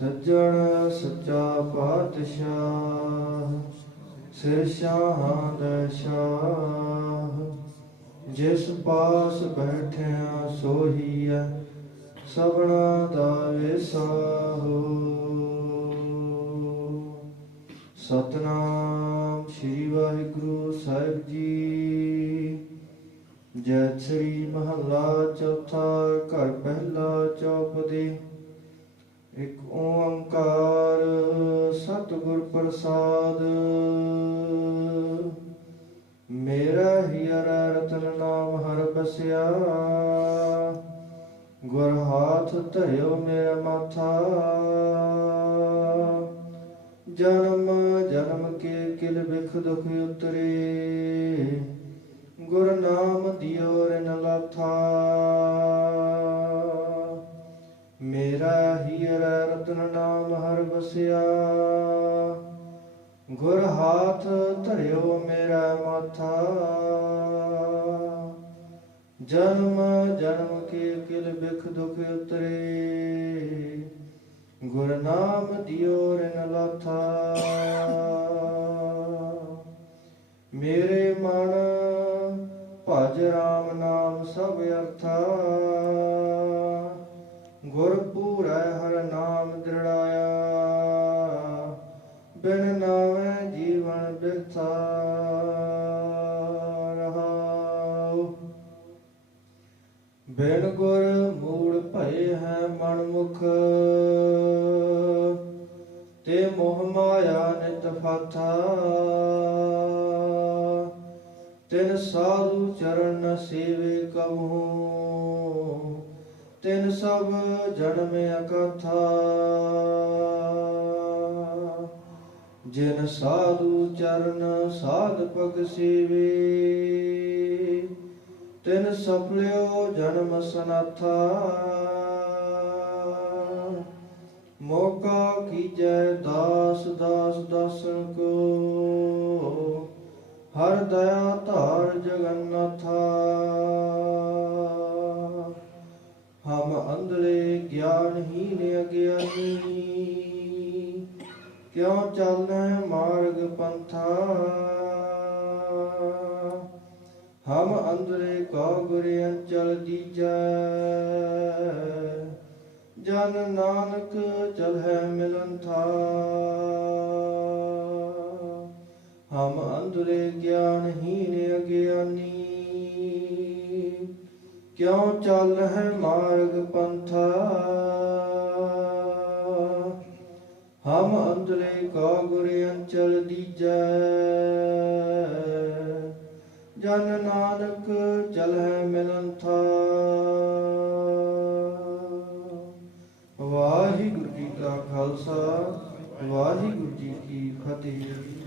ਸੱਜਣ ਸੱਚਾ ਪਾਤਸ਼ਾਹ, ਸਿਰ ਸ਼ਾਹਾਂ ਦਾ ਸ਼ਾਹ। ਜਿਸ ਪਾਸ ਬੈਠਿਆ ਸੋਹੀਐ, ਸਭਨਾ ਦਾ ਵਿਸਾਹੋ ਸਤਨਾਮ ਸ੍ਰੀ ਵਾਹਿਗੁਰੂ ਸਾਹਿਬ ਜੀ। ਜੈ ਸ੍ਰੀ ਮਹੱਲਾ ਚੌਥਾ ਘਰ ਪਹਿਲਾ ਚੌਪਦੀ। ਇਕ ਓੰਕਾਰ ਸਤਿਗੁਰ ਪ੍ਰਸਾਦ। ਮੇਰਾ ਹੀ ਰਤਨ ਨਾਮ ਹਰ ਬਸਿਆ। ਗੁਰ ਹਾਥ ਧਰਿਓ ਮੇਰਾ ਮਾਥਾ। ਜਨਮ ਜਨਮ ਕੇ ਕਿਲ ਬਿਖ ਦੁਖ ਉਤਰੇ। ਗੁਰ ਨਾਮ ਦਿਓ ਰਿਨ ਲਾਥਾ। ਹਰ ਗੁਰ ਹਾਥ ਧਰਿਓ ਮੇਰਾ ਮਾਥਾ। ਜਨਮ ਜਨਮ ਕੇ ਕਿਲ ਬਿਖ ਦੁਖ ਉਤਰੇ। ਗੁਰ ਨਾਮ ਦਿਓ ਰਿਨ ਲਾਥਾ। ਮੇਰੇ ਮਨ ਭਜ ਰਾਮ ਨਾਮ ਸਭ ਅਰਥਾ। ਬਿਨ ਜੀਵਨ ਬਿਰਥਾ ਰਹਾਉ ਬਿਨ ਗੁਰ ਮੂੜ ਭਏ ਹੈ ਮਨ ਮੁਖ ਤੇ ਮੋਹ ਮਾਇਆ ਨਿਤ ਫਾਥਾ। ਤਿਨ ਸਾਧੂ ਚਰਨ ਸੇਵੇ ਕਬਹੂ ਤਿਨ ਸਭ ਜਨਮ ਅਕਥਾ। ਜਿਨ ਸਾਧੂ ਚਰਨ ਸਾਧ ਪਗ ਸੇਵੇ। ਤਿਨ ਸਫਲਿਓ ਜਨਮ ਸਨਾਥਾ। ਮੋਕਾ ਕੀਜੈ ਦਾਸ ਦਾਸ ਦਾਸਨ ਕੋ। ਹਰ ਦਇਆ ਧਾਰ ਜਗਨਨਾਥਾ ਹਮ ਅੰਧਲੇ ਗਿਆਨਹੀਨ ਅਗਿਆਨੀ। ਕਿਉ ਚੱਲੈ ਮਾਰਗ ਪੰਥਾ? ਹਮ ਅੰਦਰੇ ਕਉ ਗੁਰ ਅੰਚਲ ਦੀਜੈ ਜਨ ਨਾਨਕ ਚਲਹਿ ਮਿਲੰਥਾ ਹਮ ਅੰਦਰੇ ਗਿਆਨਹੀਨ ਅਗਿਆਨੀ। ਕਿਉ ਚੱਲ ਹੈ ਮਾਰਗ ਪੰਥਾ? ਹਮ ਅੰਧਲੇ ਕਾ ਗੁਰ ਅੰਚਲ ਦੀਜੈ। ਜਨ ਨਾਨਕ ਚਲਹਿ ਮਿਲੰਥਾ ਵਾਹਿਗੁਰੂ ਜੀ ਕਾ ਖਾਲਸਾ, ਵਾਹਿਗੁਰੂ ਜੀ ਕੀ ਫਤਿਹ।